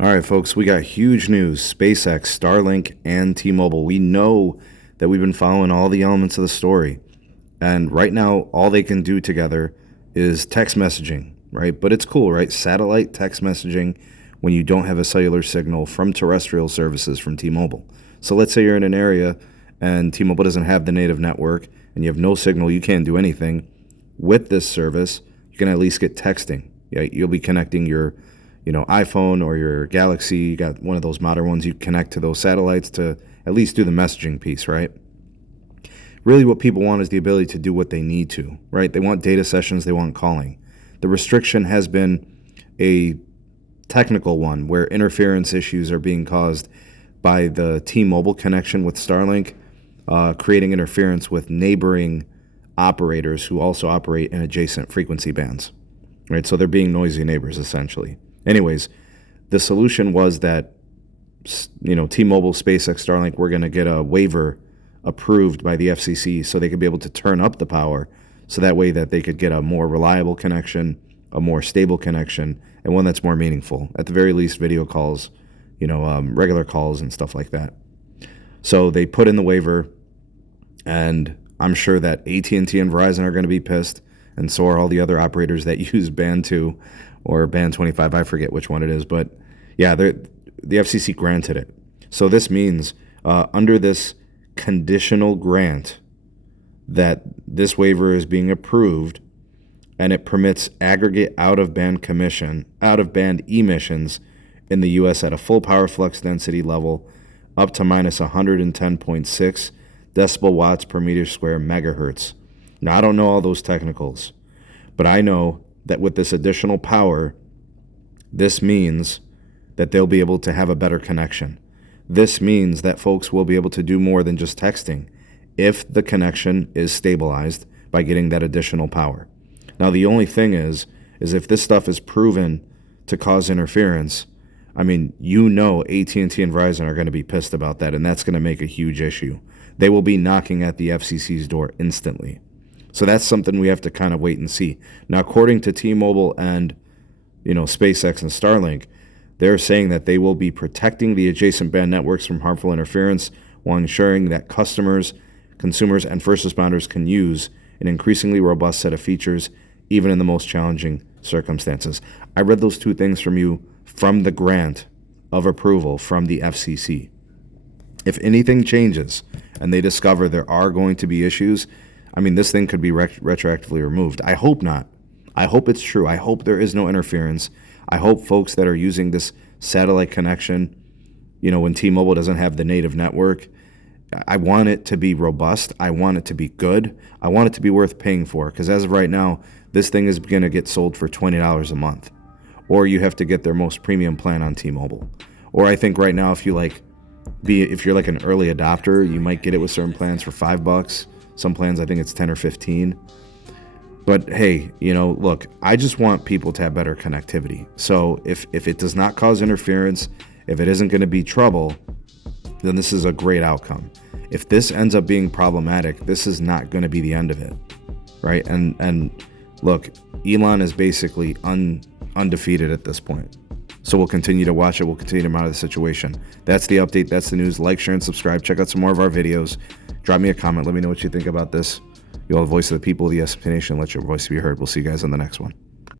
All right, folks, we got huge news. SpaceX, Starlink, and T-Mobile. We know that we've been following all the elements of the story. And right now, all they can do together is text messaging, right? But it's cool, right? Satellite text messaging when you don't have a cellular signal from terrestrial services from T-Mobile. So let's say you're in an area and T-Mobile doesn't have the native network and you have no signal, you can't do anything. With this service, you can at least get texting. Yeah, you'll be connecting your iPhone or your Galaxy. You got one of those modern ones, you connect to those satellites to at least do the messaging piece, right? Really what people want is the ability to do what they need to, right? They want data sessions, they want calling. The restriction has been a technical one where interference issues are being caused by the T-Mobile connection with Starlink, creating interference with neighboring operators who also operate in adjacent frequency bands, right? So they're being noisy neighbors essentially. Anyways, the solution was that, T-Mobile, SpaceX, Starlink were going to get a waiver approved by the FCC so they could be able to turn up the power so that way that they could get a more reliable connection, a more stable connection, and one that's more meaningful. At the very least, video calls, regular calls and stuff like that. So they put in the waiver, and I'm sure that AT&T and Verizon are going to be pissed, and so are all the other operators that use Band 2 or Band 25. I forget which one it is, but yeah, the FCC granted it. So this means under this conditional grant that this waiver is being approved, and it permits aggregate out-of-band emissions in the U.S. at a full power flux density level up to minus 110.6 decibel watts per meter square megahertz. Now, I don't know all those technicals, but I know that with this additional power, this means that they'll be able to have a better connection. This means that folks will be able to do more than just texting if the connection is stabilized by getting that additional power. Now, the only thing is if this stuff is proven to cause interference, AT&T and Verizon are going to be pissed about that, and that's going to make a huge issue. They will be knocking at the FCC's door instantly. So that's something we have to kind of wait and see. Now, according to T-Mobile and, SpaceX and Starlink, they're saying that they will be protecting the adjacent band networks from harmful interference while ensuring that customers, consumers, and first responders can use an increasingly robust set of features, even in the most challenging circumstances. I read those two things from you from the grant of approval from the FCC. If anything changes and they discover there are going to be issues, this thing could be retroactively removed. I hope not. I hope it's true. I hope there is no interference. I hope folks that are using this satellite connection, when T-Mobile doesn't have the native network, I want it to be robust. I want it to be good. I want it to be worth paying for, because as of right now, this thing is going to get sold for $20 a month. Or you have to get their most premium plan on T-Mobile. Or I think right now, if you're like an early adopter, you might get it with certain plans for $5. Some plans, I think it's 10 or 15. But hey, look, I just want people to have better connectivity. So if it does not cause interference, if it isn't going to be trouble, then this is a great outcome. If this ends up being problematic, this is not going to be the end of it, right? And look, Elon is basically undefeated at this point. So we'll continue to watch it. We'll continue to monitor the situation. That's the update. That's the news. Like, share, and subscribe. Check out some more of our videos. Drop me a comment. Let me know what you think about this. You're the voice of the people of the SP Nation. Let your voice be heard. We'll see you guys on the next one.